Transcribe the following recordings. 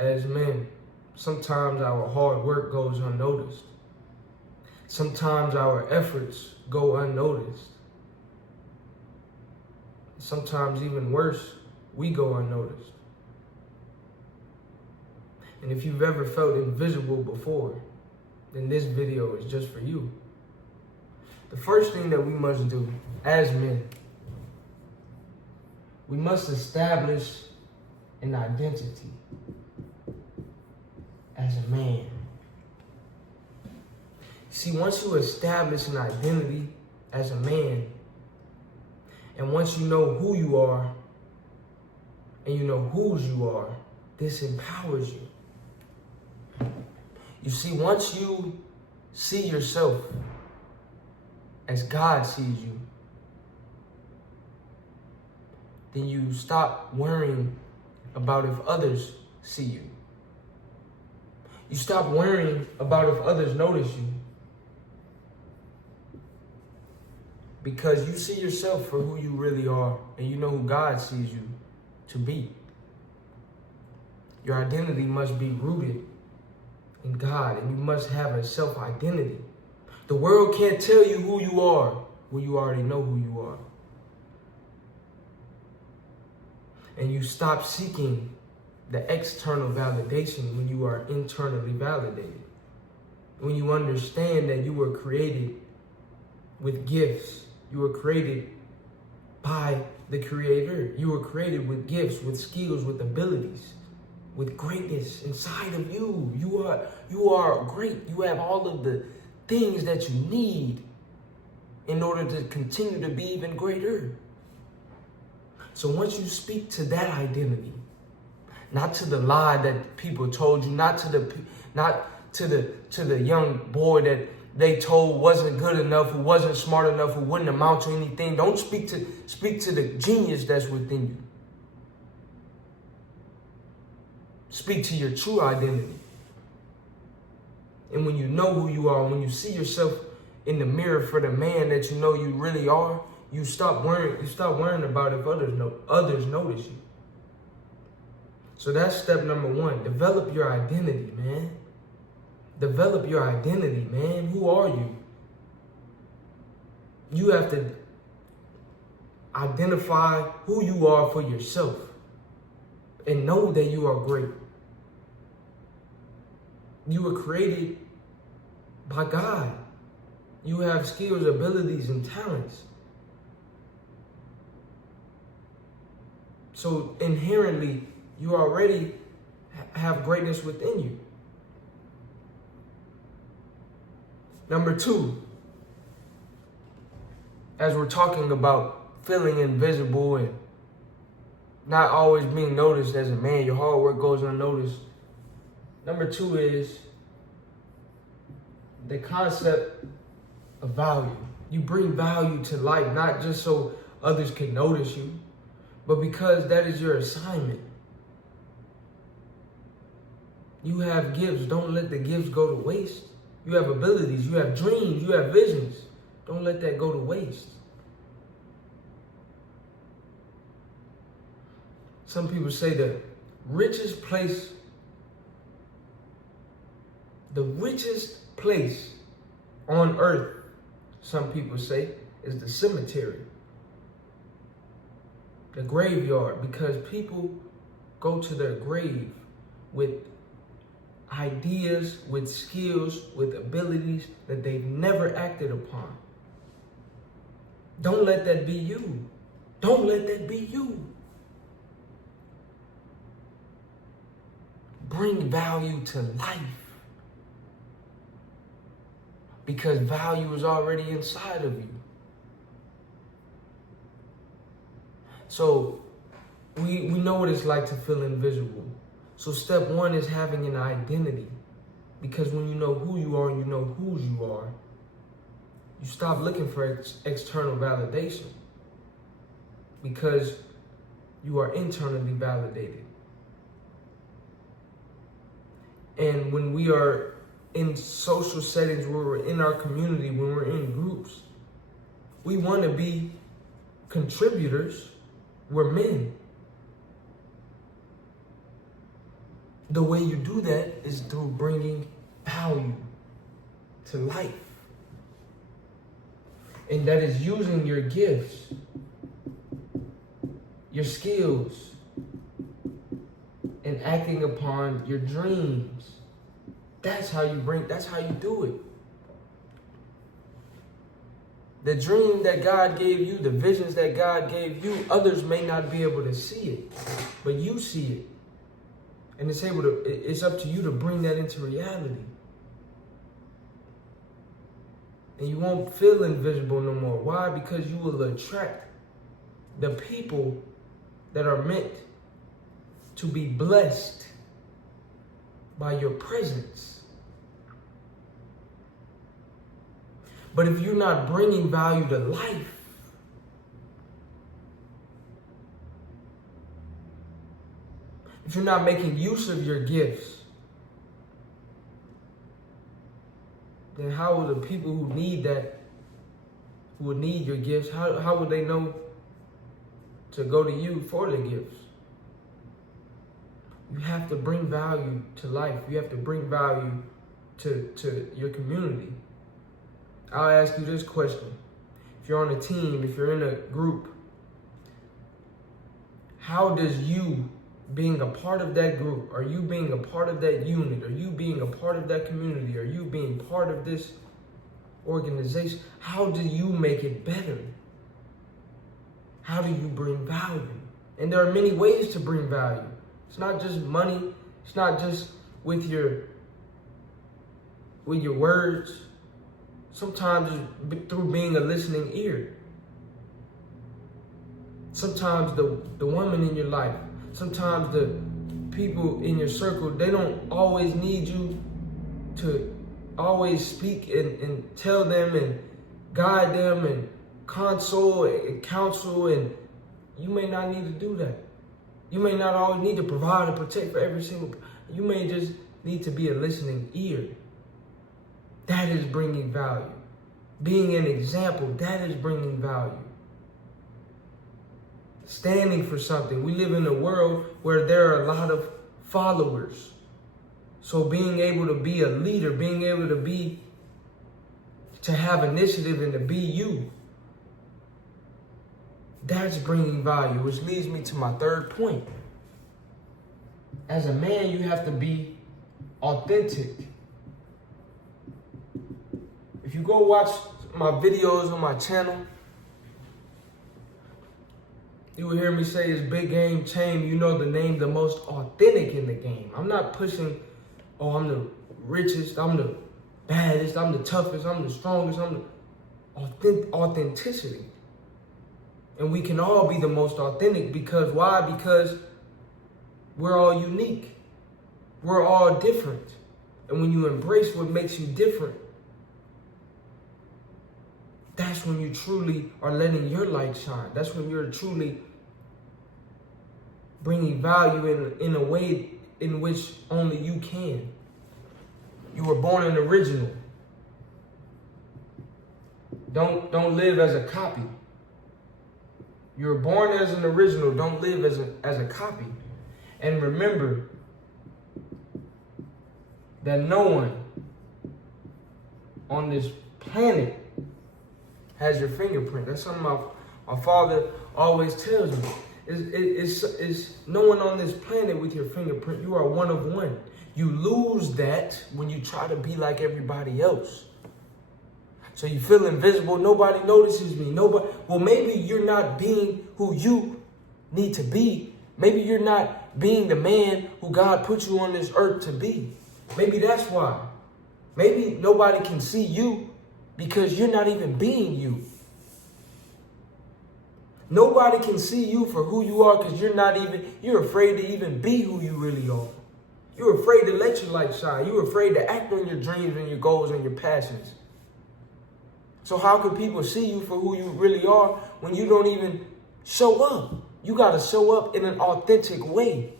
as men, sometimes our hard work goes unnoticed. Sometimes our efforts go unnoticed. Sometimes even worse, we go unnoticed. And if you've ever felt invisible before, then this video is just for you. The first thing that we must do as men, we must establish an identity as a man. See, once you establish an identity as a man, and once you know who you are, and you know whose you are, this empowers you. You see, once you see yourself as God sees you, then you stop worrying about if others see you. You stop worrying about if others notice you. Because you see yourself for who you really are, and you know who God sees you to be. Your identity must be rooted in God, and you must have a self-identity. The world can't tell you who you are when you already know who you are. And you stop seeking the external validation when you are internally validated. When you understand that you were created with gifts. You were created by the Creator. You were created with gifts, with skills, with abilities, with greatness inside of you. You are great. You have all of the things that you need in order to continue to be even greater. So once you speak to that identity, not to the lie that people told you, not to the young boy that they told wasn't good enough, who wasn't smart enough, who wouldn't amount to anything. Don't speak to the genius that's within you. Speak to your true identity. And when you know who you are, when you see yourself in the mirror for the man that you know you really are, you stop worrying about if others notice you. So that's step number one. Develop your identity, man. Develop your identity, man. Who are you? You have to identify who you are for yourself and know that you are great. You were created by God. You have skills, abilities, and talents. So inherently, you already have greatness within you. Number two, as we're talking about feeling invisible and not always being noticed as a man, your hard work goes unnoticed. Number two is the concept of value. You bring value to life, not just so others can notice you, but because that is your assignment. You have gifts. Don't let the gifts go to waste. You have abilities. You have dreams. You have visions. Don't let that go to waste. Some people say the richest place on earth, some people say, is the cemetery, the graveyard, because people go to their grave with ideas, with skills, with abilities that they've never acted upon. Don't let that be you. Don't let that be you. Bring value to life. Because value is already inside of you. So we know what it's like to feel invisible. So step one is having an identity. Because when you know who you are and you know whose you are, you stop looking for external validation. Because you are internally validated. And when we are in social settings, where we're in our community, when we're in groups, we want to be contributors. We're men. the way you do that is through bringing value to life. And that is using your gifts, your skills, and acting upon your dreams. That's how you do it. The dream that God gave you, the visions that God gave you, others may not be able to see it, but you see it. And it's up to you to bring that into reality. And you won't feel invisible no more. Why? Because you will attract the people that are meant to be blessed by your presence. But if you're not bringing value to life, if you're not making use of your gifts, then how will the people who need that, who would need your gifts, how would they know to go to you for the gifts? You have to bring value to life. You have to bring value to your community. I'll ask you this question. If you're on a team, if you're in a group, how does you being a part of that group, are you being a part of that unit, are you being a part of that community, are you being part of this organization, how do you make it better? How do you bring value? And there are many ways to bring value. It's not just money. It's not just with your words. Sometimes it's through being a listening ear. Sometimes the woman in your life, sometimes the people in your circle, they don't always need you to always speak and tell them and guide them and console and counsel, and you may not need to do that. You may not always need to provide and protect for every single. You may just need to be a listening ear. That is bringing value. Being an example, that is bringing value. Standing for something. We live in a world where there are a lot of followers. So being able to be a leader, being able to have initiative and to be you, that's bringing value, which leads me to my third point. As a man, you have to be authentic. If you go watch my videos on my channel, you will hear me say it's BigGameCham. You know the name, the most authentic in the game. I'm not pushing, oh, I'm the richest, I'm the baddest, I'm the toughest, I'm the strongest, I'm the authenticity. And we can all be the most authentic because why? Because we're all unique. We're all different. And when you embrace what makes you different, that's when you truly are letting your light shine. That's when you're truly bringing value in a way in which only you can. You were born an original. Don't live as a copy. You were born as an original. Don't live as a copy. And remember that no one on this planet has your fingerprint. That's something my father always tells me. It's no one on this planet with your fingerprint. You are one of one. You lose that when you try to be like everybody else. So you feel invisible. Nobody notices me. Well, maybe you're not being who you need to be. Maybe you're not being the man who God put you on this earth to be. Maybe that's why. Maybe nobody can see you because you're not even being you. Nobody can see you for who you are because you're afraid to even be who you really are. You're afraid to let your light shine. You're afraid to act on your dreams and your goals and your passions. So how can people see you for who you really are when you don't even show up? You got to show up in an authentic way.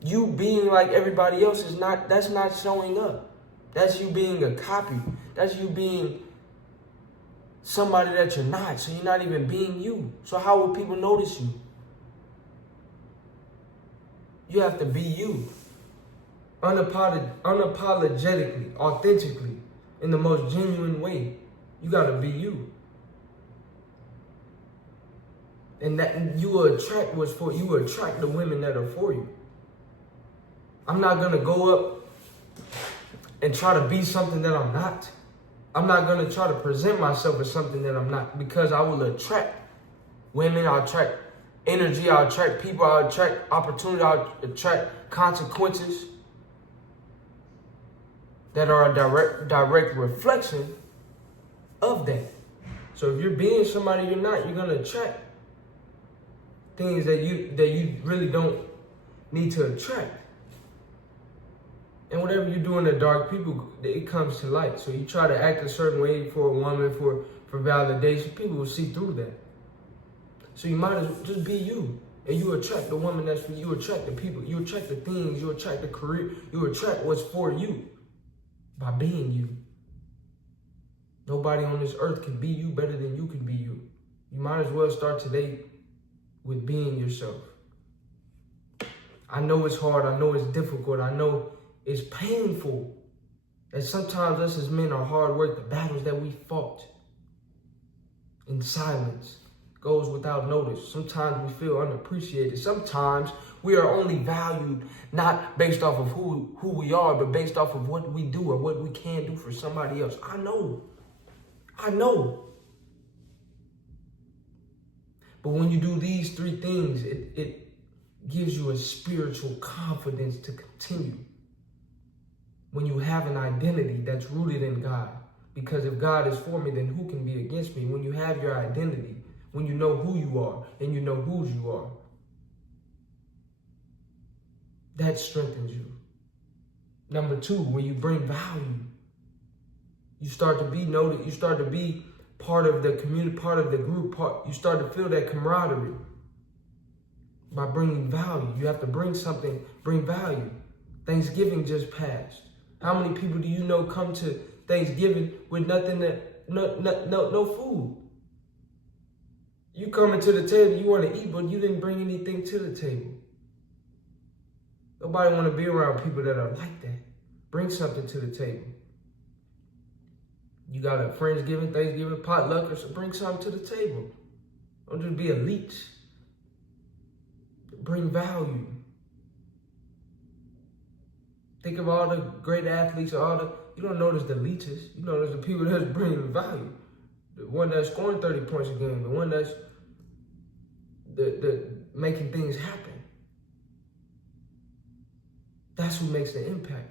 You being like everybody else that's not showing up. That's you being a copy. That's you being somebody that you're not. So you're not even being you. So how will people notice you? You have to be you. unapologetically, authentically, in the most genuine way. You gotta be you. And that you will attract what's for you. You will attract the women that are for you. I'm not gonna go up and try to be something that I'm not. I'm not gonna try to present myself as something that I'm not, because I will attract women, I'll attract energy, I'll attract people, I'll attract opportunity, I'll attract consequences that are a direct reflection of that. So if you're being somebody you're not, you're gonna attract things that you really don't need to attract. And whatever you do in the dark, it comes to light. So you try to act a certain way for a woman, for validation, people will see through that. So you might as well just be you. And you attract the woman that's for you. You attract the people. You attract the things. You attract the career. You attract what's for you by being you. Nobody on this earth can be you better than you can be you. You might as well start today with being yourself. I know it's hard. I know it's difficult. I know it's painful. And sometimes us as men are hard work. The battles that we fought in silence goes without notice. Sometimes we feel unappreciated. Sometimes we are only valued not based off of who we are, but based off of what we do or what we can do for somebody else. I know. But when you do these three things, it gives you a spiritual confidence to continue. When you have an identity that's rooted in God. Because if God is for me, then who can be against me? When you have your identity, when you know who you are and you know whose you are, that strengthens you. Number two, when you bring value, you start to be noted, you start to be part of the community, part of the group, you start to feel that camaraderie by bringing value. You have to bring something, bring value. Thanksgiving just passed. How many people do you know come to Thanksgiving with nothing, no food? You coming to the table, you want to eat, but you didn't bring anything to the table. Nobody want to be around people that are like that. Bring something to the table. You got a Friendsgiving, Thanksgiving, potluck, or so bring something to the table. Don't just be a leech. Bring value. Think of all the great athletes, you don't notice the leeches. You notice the people that's bringing value. The one that's scoring 30 points a game, the one that's the making things happen. That's who makes the impact.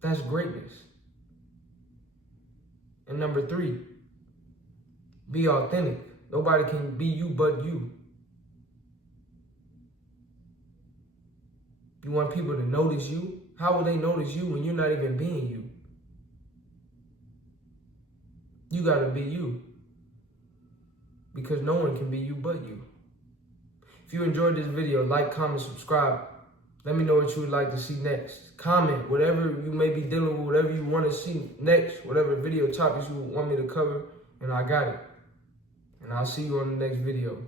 That's greatness. And number three, be authentic. Nobody can be you but you. You want people to notice you? How will they notice you when you're not even being you? You gotta be you. Because no one can be you but you. If you enjoyed this video, like, comment, subscribe. Let me know what you would like to see next. Comment whatever you may be dealing with, whatever you want to see next, whatever video topics you want me to cover, and I got it. And I'll see you on the next video.